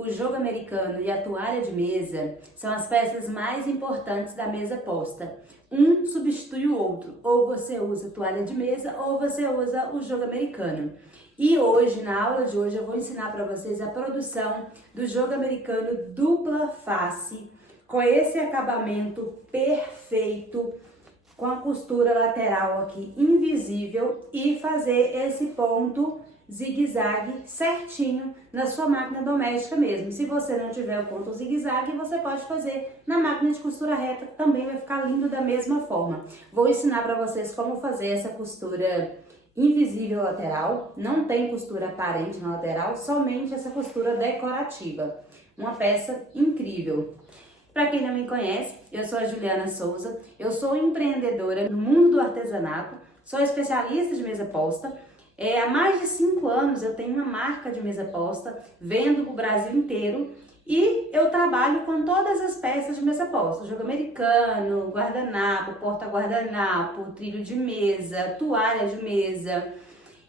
o jogo americano e a toalha de mesa são as peças mais importantes da mesa posta. Um substitui o outro, ou você usa a toalha de mesa ou você usa o jogo americano. E hoje, na aula de hoje, eu vou ensinar para vocês a produção do jogo americano dupla face, com esse acabamento perfeito, com a costura lateral aqui invisível e fazer esse ponto zigue-zague certinho na sua máquina doméstica mesmo. Se você não tiver o ponto zigue-zague, você pode fazer na máquina de costura reta, que também vai ficar lindo da mesma forma. Vou ensinar para vocês como fazer essa costura invisível lateral, não tem costura aparente na lateral, somente essa costura decorativa. Uma peça incrível. Para quem não me conhece, eu sou a Juliana Souza, eu sou empreendedora no mundo do artesanato, sou especialista de mesa posta. Há mais de 5 anos eu tenho uma marca de mesa posta, vendo para o Brasil inteiro e eu trabalho com todas as peças de mesa posta, jogo americano, guardanapo, porta-guardanapo, trilho de mesa, toalha de mesa.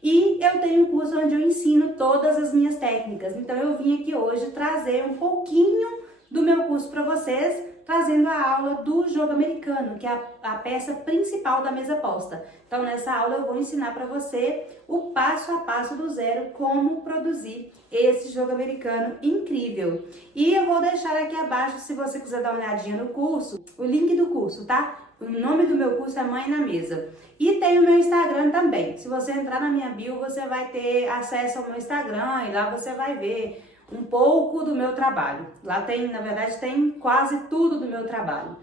E eu tenho um curso onde eu ensino todas as minhas técnicas, então eu vim aqui hoje trazer um pouquinho do meu curso para vocês, trazendo a aula do jogo americano, que é a peça principal da mesa posta. Então, nessa aula eu vou ensinar para você o passo a passo do zero, como produzir esse jogo americano incrível. E eu vou deixar aqui abaixo, se você quiser dar uma olhadinha no curso, o link do curso, tá? O nome do meu curso é Mãe na Mesa. E tem o meu Instagram também. Se você entrar na minha bio, você vai ter acesso ao meu Instagram e lá você vai ver um pouco do meu trabalho. Lá tem, na verdade, tem quase tudo do meu trabalho.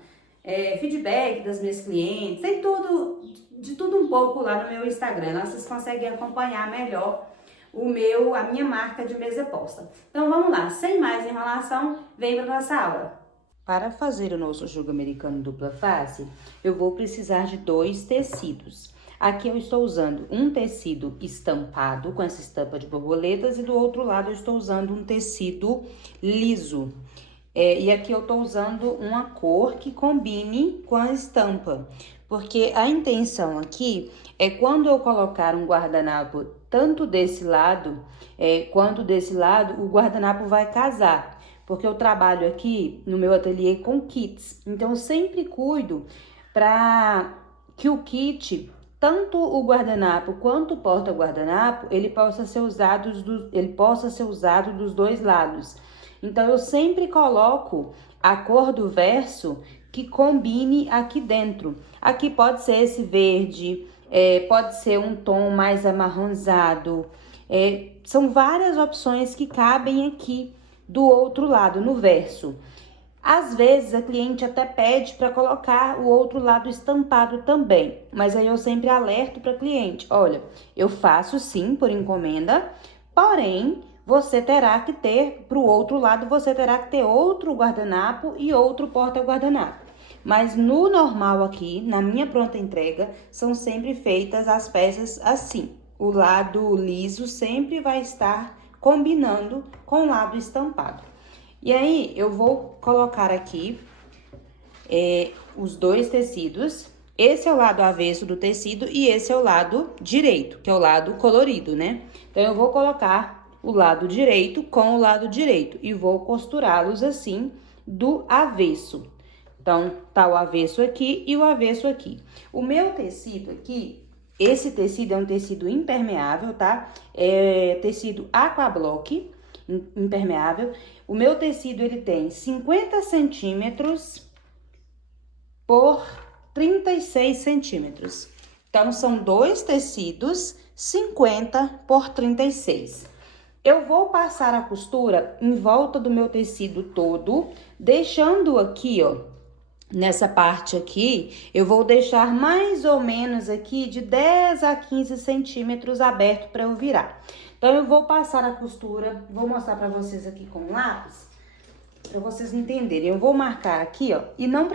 Feedback das minhas clientes, tem tudo, de tudo um pouco lá no meu Instagram. Lá vocês conseguem acompanhar melhor a minha marca de mesa posta. Então vamos lá, sem mais enrolação, vem para nossa aula. Para fazer o nosso jogo americano dupla face, eu vou precisar de 2 tecidos. Aqui eu estou usando um tecido estampado, com essa estampa de borboletas, e do outro lado eu estou usando um tecido liso. E aqui eu estou usando uma cor que combine com a estampa, porque a intenção aqui é quando eu colocar um guardanapo tanto desse lado quanto desse lado, o guardanapo vai casar. Porque eu trabalho aqui no meu ateliê com kits, então eu sempre cuido para que o kit, tanto o guardanapo quanto o porta-guardanapo, ele possa ser usado dos 2 lados. Então eu sempre coloco a cor do verso que combine aqui dentro. Aqui pode ser esse verde, pode ser um tom mais amarronzado. São várias opções que cabem aqui do outro lado, no verso. Às vezes a cliente até pede para colocar o outro lado estampado também, mas aí eu sempre alerto para a cliente: olha, eu faço sim por encomenda, porém você terá que ter, para o outro lado, você terá que ter outro guardanapo e outro porta-guardanapo. Mas no normal aqui, na minha pronta entrega, são sempre feitas as peças assim. O lado liso sempre vai estar combinando com o lado estampado. E aí, eu vou colocar aqui os 2 tecidos. Esse é o lado avesso do tecido e esse é o lado direito, que é o lado colorido, né? Então, eu vou colocar o lado direito com o lado direito e vou costurá-los assim do avesso. Então, tá o avesso aqui e o avesso aqui. O meu tecido aqui, esse tecido é um tecido impermeável, tá? É tecido Aquablock, impermeável. O meu tecido, ele tem 50 centímetros por 36 centímetros. Então, são 2 tecidos, 50 por 36. Eu vou passar a costura em volta do meu tecido todo, deixando aqui, ó, nessa parte aqui, eu vou deixar mais ou menos aqui de 10 a 15 centímetros aberto para eu virar. Então, eu vou passar a costura, vou mostrar para vocês aqui com o lápis, para vocês entenderem. Eu vou marcar aqui, ó, e não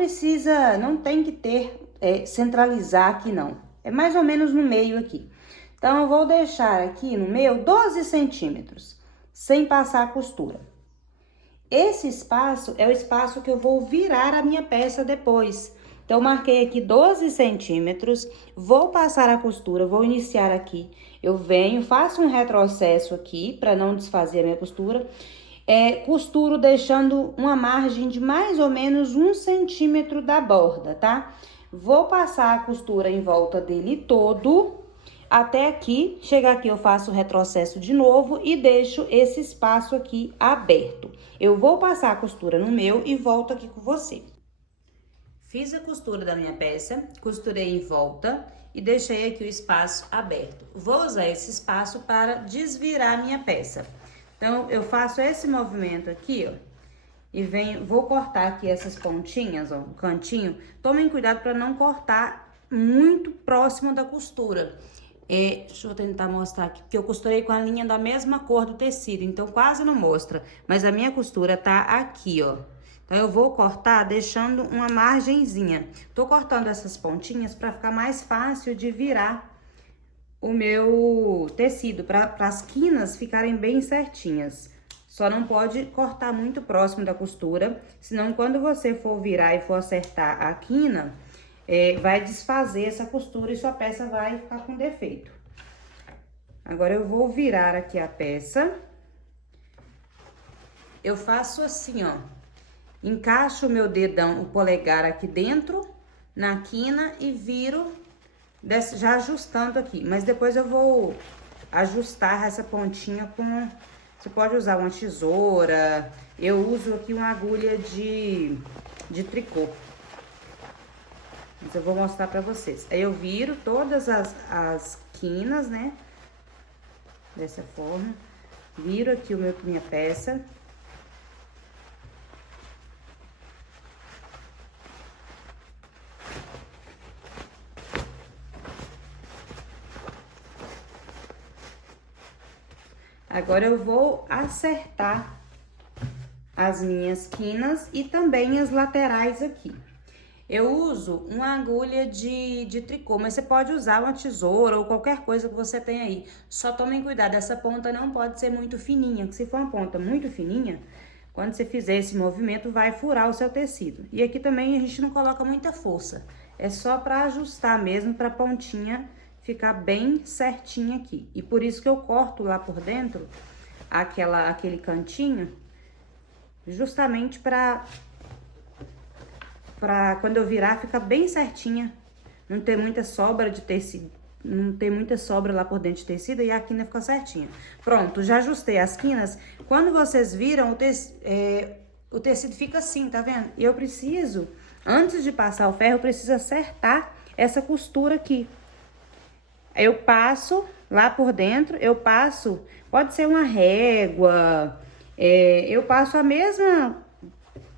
tem que centralizar aqui não. É mais ou menos no meio aqui. Então, eu vou deixar aqui no meu 12 centímetros, sem passar a costura. Esse espaço é o espaço que eu vou virar a minha peça depois. Então, marquei aqui 12 centímetros, vou passar a costura, vou iniciar aqui. Eu venho, faço um retrocesso aqui, para não desfazer a minha costura. Costuro deixando uma margem de mais ou menos 1 centímetro da borda, tá? Vou passar a costura em volta dele todo, até aqui. Chega aqui, eu faço o retrocesso de novo e deixo esse espaço aqui aberto. Eu vou passar a costura no meu e volto aqui com você. Fiz a costura da minha peça, costurei em volta e deixei aqui o espaço aberto. Vou usar esse espaço para desvirar a minha peça. Então, eu faço esse movimento aqui, ó, e vou cortar aqui essas pontinhas, ó, o cantinho. Tomem cuidado para não cortar muito próximo da costura. Deixa eu tentar mostrar aqui, porque eu costurei com a linha da mesma cor do tecido, então quase não mostra. Mas a minha costura tá aqui, ó. Então, eu vou cortar deixando uma margenzinha. Tô cortando essas pontinhas para ficar mais fácil de virar o meu tecido, para as quinas ficarem bem certinhas. Só não pode cortar muito próximo da costura, senão quando você for virar e for acertar a quina, vai desfazer essa costura e sua peça vai ficar com defeito. Agora, eu vou virar aqui a peça. Eu faço assim, ó. Encaixo o meu dedão, o polegar aqui dentro, na quina e viro, já ajustando aqui. Mas depois eu vou ajustar essa pontinha com... Você pode usar uma tesoura, eu uso aqui uma agulha de tricô. Mas eu vou mostrar pra vocês. Aí eu viro todas as quinas, né? Dessa forma. Viro aqui minha peça. Agora, eu vou acertar as minhas quinas e também as laterais aqui. Eu uso uma agulha de tricô, mas você pode usar uma tesoura ou qualquer coisa que você tenha aí. Só tomem cuidado, essa ponta não pode ser muito fininha, porque se for uma ponta muito fininha, quando você fizer esse movimento, vai furar o seu tecido. E aqui também a gente não coloca muita força, é só para ajustar mesmo, para a pontinha ficar bem certinha aqui. E por isso que eu corto lá por dentro aquele cantinho, justamente para quando eu virar ficar bem certinha, não ter muita sobra de tecido, não ter muita sobra lá por dentro de tecido e a quina fica certinha. Pronto, já ajustei as quinas. Quando vocês viram, o tecido fica assim, tá vendo? E eu preciso, antes de passar o ferro, eu preciso acertar essa costura aqui. Eu passo lá por dentro, pode ser uma régua, eu passo a mesma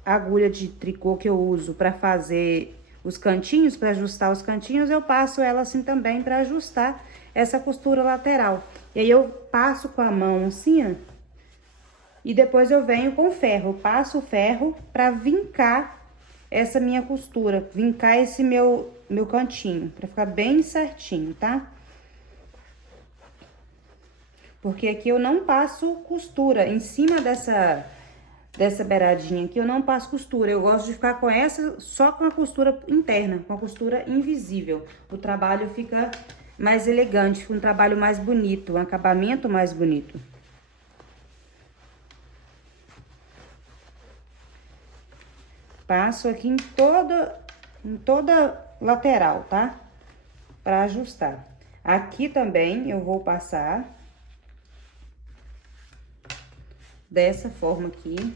agulha de tricô que eu uso para fazer os cantinhos, para ajustar os cantinhos, eu passo ela assim também para ajustar essa costura lateral. E aí eu passo com a mão assim, ó, e depois eu venho com o ferro, passo o ferro para vincar essa minha costura, vincar esse meu cantinho, para ficar bem certinho, tá? Porque aqui eu não passo costura, em cima dessa beiradinha aqui eu não passo costura, eu gosto de ficar com só com a costura interna, com a costura invisível. O trabalho fica mais elegante, fica um trabalho mais bonito, um acabamento mais bonito. Passo aqui em toda lateral, tá? Pra ajustar. Aqui também eu vou passar dessa forma aqui.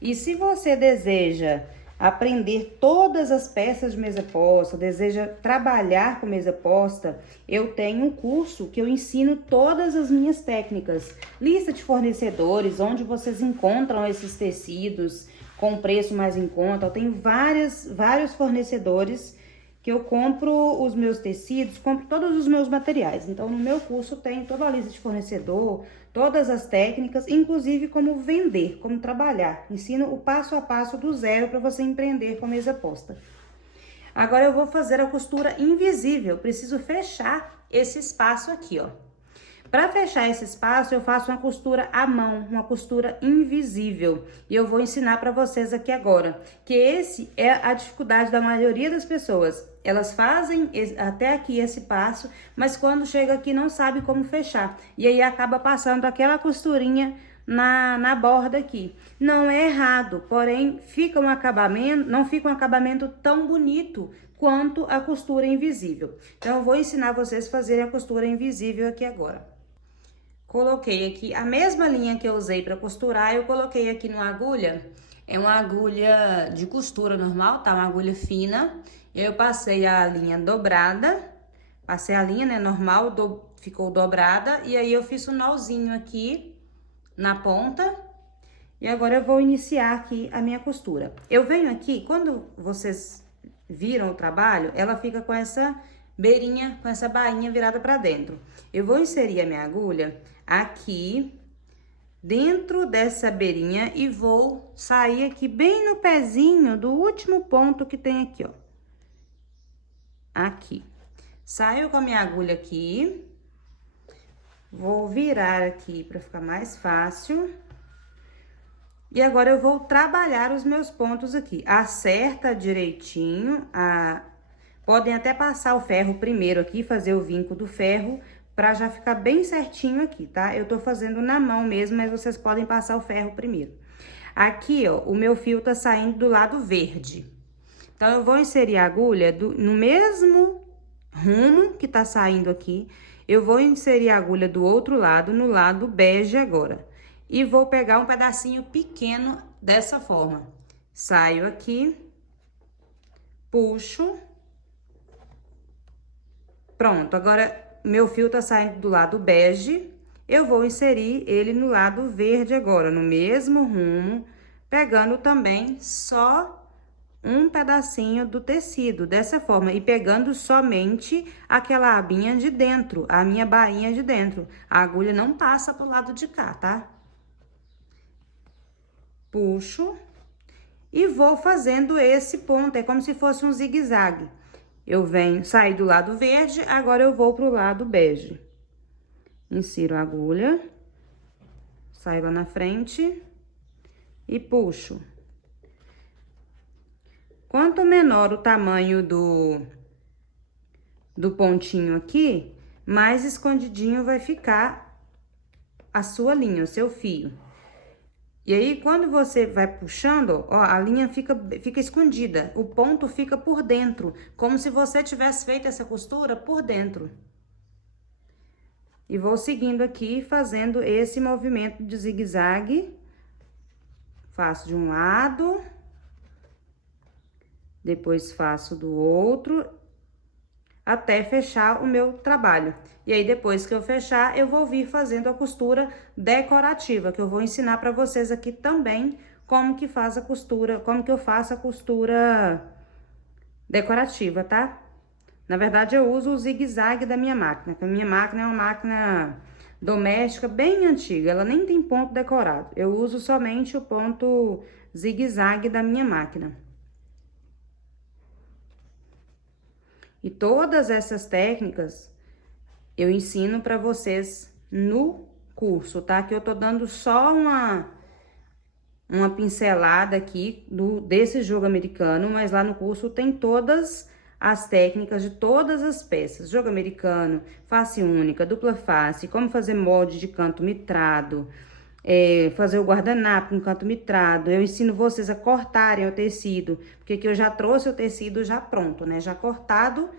E se você deseja aprender todas as peças de mesa posta, deseja trabalhar com mesa posta, eu tenho um curso que eu ensino todas as minhas técnicas. Lista de fornecedores, onde vocês encontram esses tecidos com preço mais em conta. Eu tenho vários fornecedores que eu compro os meus tecidos, compro todos os meus materiais. Então, no meu curso tem toda a lista de fornecedor, todas as técnicas, inclusive como vender, como trabalhar. Ensino o passo a passo do zero para você empreender com a mesa posta. Agora, eu vou fazer a costura invisível. Preciso fechar esse espaço aqui, ó. Para fechar esse espaço, eu faço uma costura à mão, uma costura invisível. E eu vou ensinar para vocês aqui agora, que esse é a dificuldade da maioria das pessoas. Elas fazem até aqui esse passo, mas quando chega aqui não sabe como fechar. E aí acaba passando aquela costurinha na borda aqui. Não é errado, porém fica um acabamento, não fica um acabamento tão bonito quanto a costura invisível. Então, eu vou ensinar vocês a fazerem a costura invisível aqui agora. Coloquei aqui a mesma linha que eu usei para costurar, eu coloquei aqui numa agulha. É uma agulha de costura normal, tá? Uma agulha fina. E aí eu passei a linha dobrada, passei a linha, né, normal, ficou dobrada. E aí eu fiz um nozinho aqui na ponta. E agora eu vou iniciar aqui a minha costura. Eu venho aqui, quando vocês viram o trabalho, ela fica com essa beirinha, com essa bainha virada pra dentro. Eu vou inserir a minha agulha aqui dentro dessa beirinha e vou sair aqui bem no pezinho do último ponto que tem aqui, ó. Aqui. Saio com a minha agulha aqui. Vou virar aqui pra ficar mais fácil. E agora eu vou trabalhar os meus pontos aqui. Acerta direitinho. Podem até passar o ferro primeiro aqui, fazer o vinco do ferro, pra já ficar bem certinho aqui, tá? Eu tô fazendo na mão mesmo, mas vocês podem passar o ferro primeiro. Aqui, ó, o meu fio tá saindo do lado verde. Então, eu vou inserir a agulha no mesmo rumo que tá saindo aqui. Eu vou inserir a agulha do outro lado, no lado bege agora. E vou pegar um pedacinho pequeno dessa forma. Saio aqui, puxo. Pronto, agora meu fio tá saindo do lado bege. Eu vou inserir ele no lado verde agora, no mesmo rumo, pegando também só um pedacinho do tecido, dessa forma, e pegando somente aquela abinha de dentro, a minha bainha de dentro. A agulha não passa pro lado de cá, tá? Puxo e vou fazendo esse ponto, é como se fosse um zigue-zague. Eu venho, saí do lado verde, agora eu vou pro lado bege. Insiro a agulha, saio lá na frente e puxo. Quanto menor o tamanho do pontinho aqui, mais escondidinho vai ficar a sua linha, o seu fio. E aí, quando você vai puxando, ó, a linha fica escondida, o ponto fica por dentro, como se você tivesse feito essa costura por dentro. E vou seguindo aqui, fazendo esse movimento de zigue-zague. Faço de um lado, depois faço do outro, até fechar o meu trabalho. E aí, depois que eu fechar, eu vou vir fazendo a costura decorativa, que eu vou ensinar pra vocês aqui também como que faz a costura, como que eu faço a costura decorativa, tá? Na verdade, eu uso o zigue-zague da minha máquina, que a minha máquina é uma máquina doméstica bem antiga, ela nem tem ponto decorado. Eu uso somente o ponto zigue-zague da minha máquina. E todas essas técnicas eu ensino para vocês no curso, tá? Que eu tô dando só uma pincelada aqui desse jogo americano, mas lá no curso tem todas as técnicas de todas as peças. Jogo americano, face única, dupla face, como fazer molde de canto mitrado, fazer o guardanapo com canto mitrado. Eu ensino vocês a cortarem o tecido, porque aqui eu já trouxe o tecido já pronto, né? Já cortado.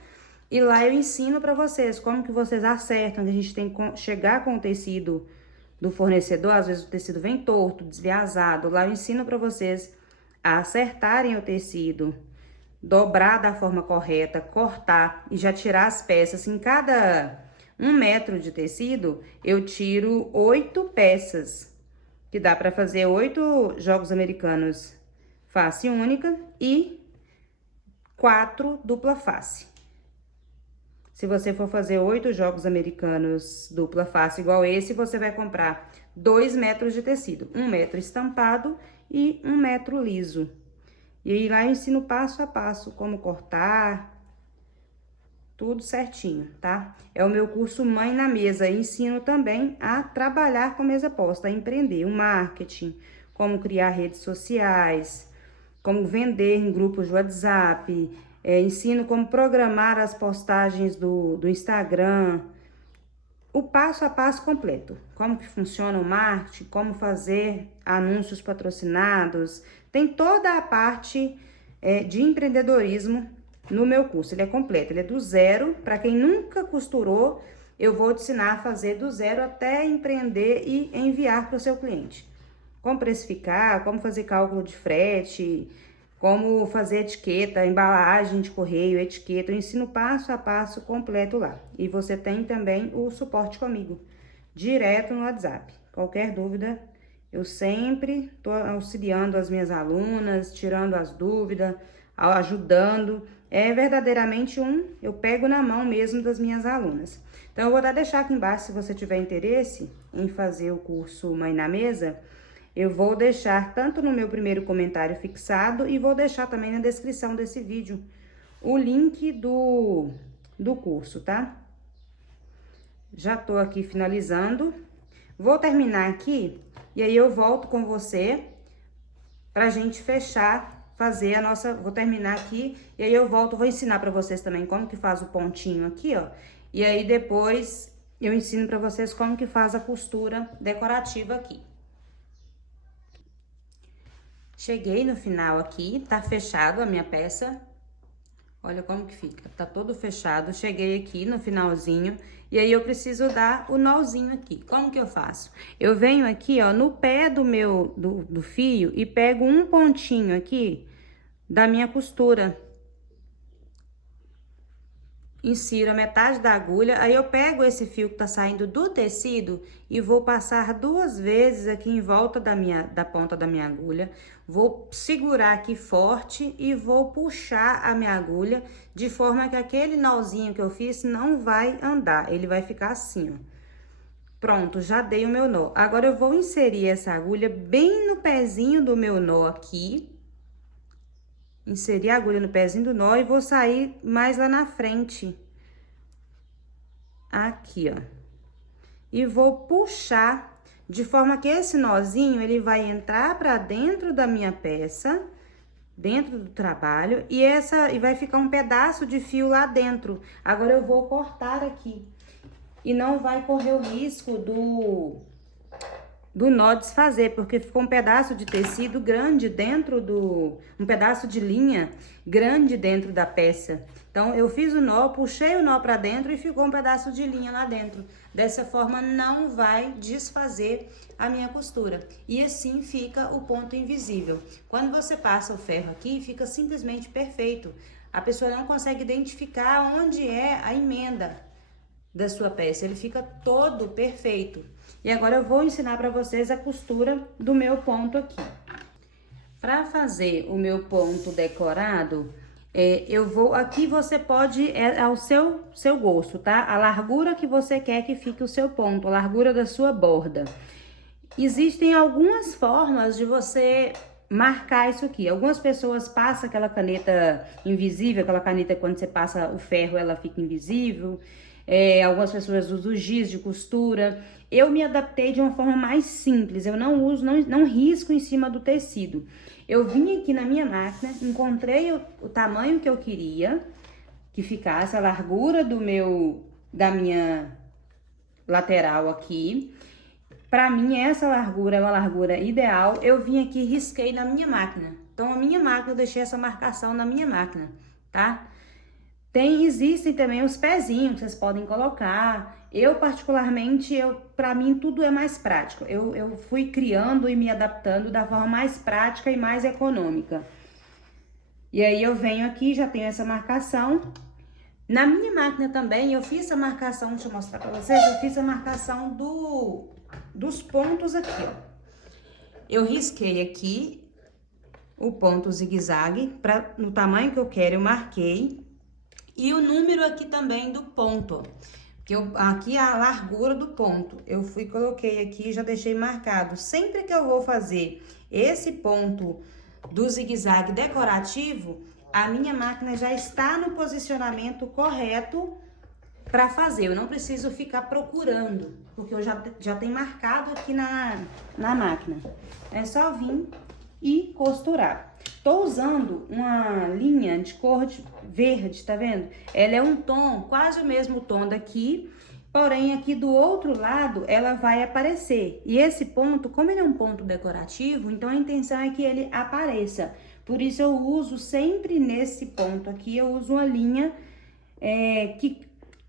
E lá eu ensino pra vocês como que vocês acertam, que a gente tem que chegar com o tecido do fornecedor. Às vezes o tecido vem torto, desviazado. Lá eu ensino pra vocês a acertarem o tecido, dobrar da forma correta, cortar e já tirar as peças. Em cada 1 metro de tecido, eu tiro 8 peças, que dá pra fazer 8 jogos americanos face única e 4 dupla face. Se você for fazer 8 jogos americanos dupla face igual esse, você vai comprar 2 metros de tecido. 1 metro estampado e 1 metro liso. E aí lá eu ensino passo a passo como cortar, tudo certinho, tá? É o meu curso Mãe na Mesa. E ensino também a trabalhar com mesa posta, a empreender, o marketing, como criar redes sociais, como vender em grupos de WhatsApp. Ensino como programar as postagens do Instagram, o passo a passo completo. Como que funciona o marketing, como fazer anúncios patrocinados. Tem toda a parte de empreendedorismo no meu curso. Ele é completo, ele é do zero. Para quem nunca costurou, eu vou te ensinar a fazer do zero até empreender e enviar para o seu cliente. Como precificar, como fazer cálculo de frete, como fazer etiqueta, embalagem de correio, etiqueta. Eu ensino passo a passo completo lá. E você tem também o suporte comigo, direto no WhatsApp. Qualquer dúvida, eu sempre estou auxiliando as minhas alunas, tirando as dúvidas, ajudando. É verdadeiramente eu pego na mão mesmo das minhas alunas. Então, eu vou deixar aqui embaixo, se você tiver interesse em fazer o curso Mãe na Mesa, eu vou deixar tanto no meu primeiro comentário fixado e vou deixar também na descrição desse vídeo o link do curso, tá? Já tô aqui finalizando. Vou terminar aqui e aí eu volto com você pra gente fechar, fazer a nossa... Vou terminar aqui e aí eu volto, vou ensinar pra vocês também como que faz o pontinho aqui, ó. E aí depois eu ensino pra vocês como que faz a costura decorativa aqui. Cheguei no final aqui, tá fechado a minha peça. Olha como que fica, tá todo fechado. Cheguei aqui no finalzinho e aí eu preciso dar o nozinho aqui. Como que eu faço? Eu venho aqui, ó, no pé do fio e pego um pontinho aqui da minha costura. Insiro a metade da agulha, aí eu pego esse fio que tá saindo do tecido e vou passar 2 vezes aqui em volta da ponta da minha agulha. Vou segurar aqui forte e vou puxar a minha agulha de forma que aquele nozinho que eu fiz não vai andar, ele vai ficar assim, ó. Pronto, já dei o meu nó. Agora eu vou inserir essa agulha bem no pezinho do meu nó aqui. Inserir a agulha no pezinho do nó e vou sair mais lá na frente. Aqui, ó. E vou puxar de forma que esse nozinho, ele vai entrar pra dentro da minha peça, dentro do trabalho, e vai ficar um pedaço de fio lá dentro. Agora eu vou cortar aqui. E não vai correr o risco do nó desfazer, porque ficou um pedaço de tecido grande dentro um pedaço de linha grande dentro da peça. Então, eu fiz o nó, puxei o nó pra dentro e ficou um pedaço de linha lá dentro. Dessa forma, não vai desfazer a minha costura. E assim fica o ponto invisível. Quando você passa o ferro aqui, fica simplesmente perfeito. A pessoa não consegue identificar onde é a emenda da sua peça, ele fica todo perfeito. E agora eu vou ensinar para vocês a costura do meu ponto aqui. Para fazer o meu ponto decorado, aqui você pode, ao seu gosto, tá? A largura que você quer que fique o seu ponto, a largura da sua borda. Existem algumas formas de você marcar isso aqui. Algumas pessoas passam aquela caneta invisível, aquela caneta quando você passa o ferro ela fica invisível. Algumas pessoas usam o giz de costura. Eu me adaptei de uma forma mais simples, eu não uso, não risco em cima do tecido. Eu vim aqui na minha máquina, encontrei o tamanho que eu queria que ficasse, a largura da minha lateral aqui. Pra mim, essa largura é uma largura ideal. Eu vim aqui e risquei na minha máquina. Então, a minha máquina, eu deixei essa marcação na minha máquina, tá? Existem também os pezinhos que vocês podem colocar. Eu, particularmente, pra mim, tudo é mais prático. Eu fui criando e me adaptando da forma mais prática e mais econômica. E aí, eu venho aqui, já tenho essa marcação. Na minha máquina também, eu fiz a marcação, deixa eu mostrar pra vocês, eu fiz a marcação dos pontos aqui, ó. Eu risquei aqui o ponto zigue-zague, no tamanho que eu quero, eu marquei. E o número aqui também do ponto, ó. Aqui é a largura do ponto. Eu coloquei aqui e já deixei marcado. Sempre que eu vou fazer esse ponto do zigue-zague decorativo, a minha máquina já está no posicionamento correto para fazer. Eu não preciso ficar procurando, porque eu já tenho marcado aqui na máquina. É só vir e costurar. Tô usando uma linha de cor verde, tá vendo? Ela é um tom, quase o mesmo tom daqui, Porém, aqui do outro lado, ela vai aparecer. E esse ponto, como ele é um ponto decorativo, então a intenção é que ele apareça. Por isso, eu uso sempre nesse ponto aqui, eu uso uma linha que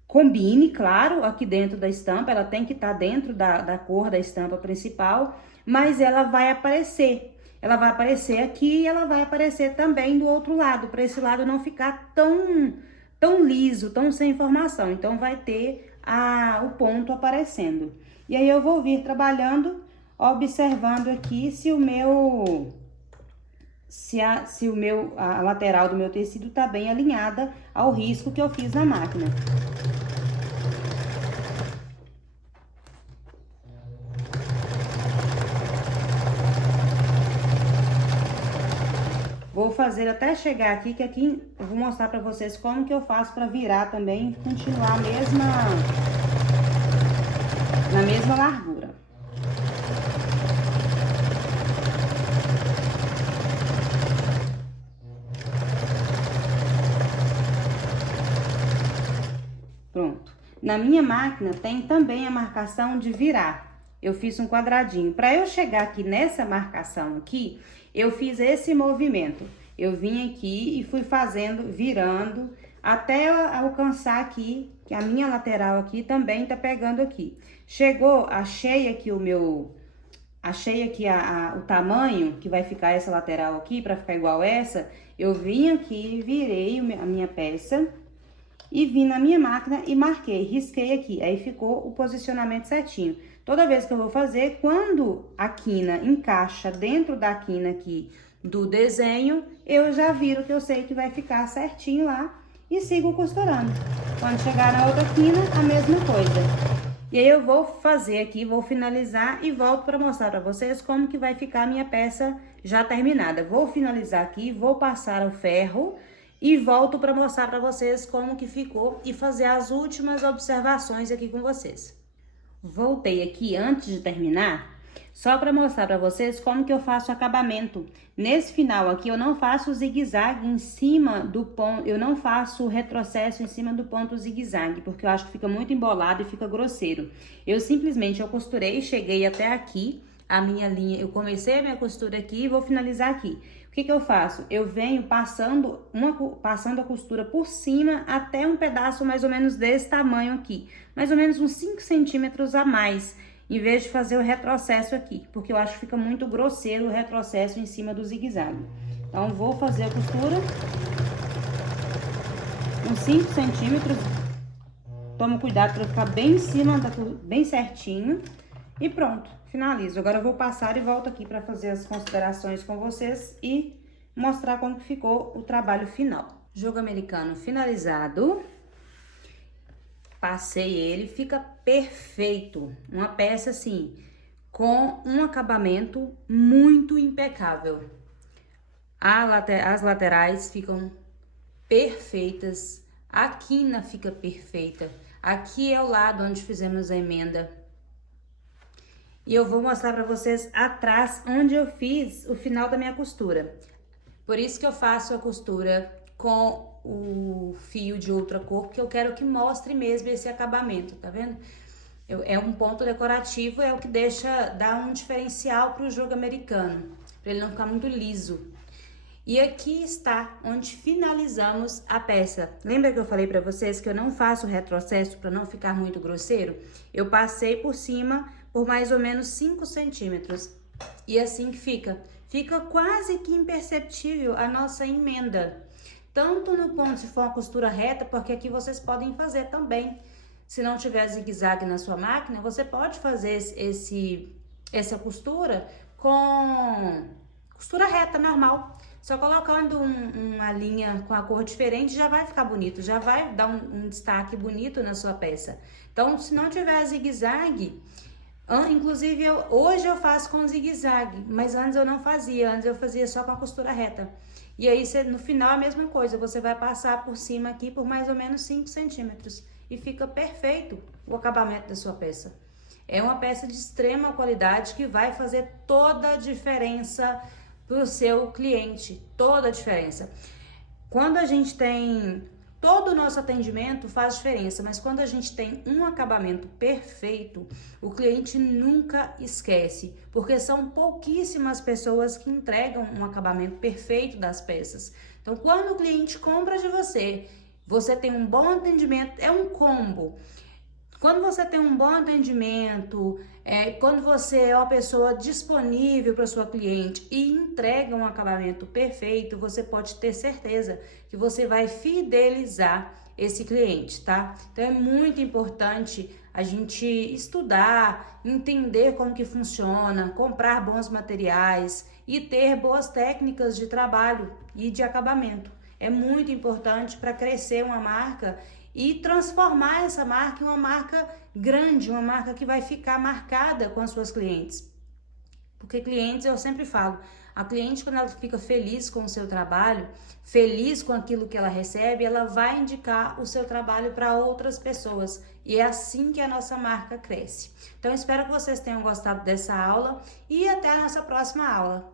combine, claro, aqui dentro da estampa. Ela tem que estar dentro da cor da estampa principal, mas ela vai aparecer. Ela vai aparecer aqui e ela vai aparecer também do outro lado, para esse lado não ficar tão liso, tão sem informação. Então, vai ter o ponto aparecendo. E aí eu vou vir trabalhando, observando aqui se a lateral do meu tecido tá bem alinhada ao risco que eu fiz na máquina. Vou fazer até chegar aqui, que aqui eu vou mostrar pra vocês como que eu faço pra virar também e continuar na mesma largura. Pronto. Na minha máquina tem também a marcação de virar. Eu fiz um quadradinho. Para eu chegar aqui nessa marcação aqui, eu fiz esse movimento. Eu vim aqui e fui fazendo, virando, até alcançar aqui, que a minha lateral aqui também tá pegando aqui. Chegou, achei aqui o tamanho que vai ficar essa lateral aqui, para ficar igual essa. Eu vim aqui, virei a minha peça e vim na minha máquina e marquei, risquei aqui. Aí ficou o posicionamento certinho. Toda vez que eu vou fazer, quando a quina encaixa dentro da quina aqui do desenho, eu já viro que eu sei que vai ficar certinho lá e sigo costurando. Quando chegar na outra quina, a mesma coisa. E aí eu vou fazer aqui, vou finalizar e volto para mostrar para vocês como que vai ficar a minha peça já terminada. Vou finalizar aqui, vou passar o ferro e volto para mostrar para vocês como que ficou e fazer as últimas observações aqui com vocês. Voltei aqui antes de terminar, só para mostrar para vocês como que eu faço o acabamento. Nesse final aqui, eu não faço zigue-zague em cima do ponto, eu não faço retrocesso em cima do ponto zigue-zague, porque eu acho que fica muito embolado e fica grosseiro. Eu costurei, cheguei até aqui, a minha linha, eu comecei a minha costura aqui e vou finalizar aqui. O que que eu faço? Eu venho passando a costura por cima até um pedaço mais ou menos desse tamanho aqui, mais ou menos uns 5 centímetros a mais, em vez de fazer o retrocesso aqui, porque eu acho que fica muito grosseiro o retrocesso em cima do zigue-zague. Então, vou fazer a costura uns 5 centímetros, tomo cuidado para ficar bem em cima, bem certinho, e pronto, finalizo. Agora eu vou passar e volto aqui para fazer as considerações com vocês e mostrar como que ficou o trabalho final. Jogo americano finalizado. Passei ele, fica perfeito. Uma peça assim, com um acabamento muito impecável. As laterais ficam perfeitas, a quina fica perfeita. Aqui é o lado onde fizemos a emenda. E eu vou mostrar para vocês atrás onde eu fiz o final da minha costura. Por isso que eu faço a costura com o fio de outra cor, porque eu quero que mostre mesmo esse acabamento, tá vendo? É um ponto decorativo, é o que dá um diferencial para o jogo americano, para ele não ficar muito liso. E aqui está onde finalizamos a peça. Lembra que eu falei para vocês que eu não faço retrocesso para não ficar muito grosseiro? Eu passei por cima por mais ou menos 5 centímetros. E assim que fica. Fica quase que imperceptível a nossa emenda. Tanto no ponto se for uma costura reta, porque aqui vocês podem fazer também. Se não tiver zigue-zague na sua máquina, você pode fazer essa costura com costura reta, normal. Só colocando uma linha com a cor diferente já vai ficar bonito, já vai dar um destaque bonito na sua peça. Então, se não tiver zigue-zague, inclusive hoje eu faço com zigue-zague, mas antes eu não fazia, antes eu fazia só com a costura reta. E aí, no final, a mesma coisa, você vai passar por cima aqui por mais ou menos 5 centímetros. E fica perfeito o acabamento da sua peça. É uma peça de extrema qualidade que vai fazer toda a diferença para o seu cliente. Toda a diferença. Quando a gente tem Todo o nosso atendimento faz diferença, mas quando a gente tem um acabamento perfeito, o cliente nunca esquece, porque são pouquíssimas pessoas que entregam um acabamento perfeito das peças. Então, quando o cliente compra de você, você tem um bom atendimento, é um combo. Quando você tem um bom atendimento, quando você é uma pessoa disponível para sua cliente e entrega um acabamento perfeito, você pode ter certeza que você vai fidelizar esse cliente, tá? Então é muito importante a gente estudar, entender como que funciona, comprar bons materiais e ter boas técnicas de trabalho e de acabamento. É muito importante para crescer uma marca e transformar essa marca em uma marca grande, uma marca que vai ficar marcada com as suas clientes. Porque clientes, eu sempre falo, a cliente quando ela fica feliz com o seu trabalho, feliz com aquilo que ela recebe, ela vai indicar o seu trabalho para outras pessoas. E é assim que a nossa marca cresce. Então, espero que vocês tenham gostado dessa aula e até a nossa próxima aula.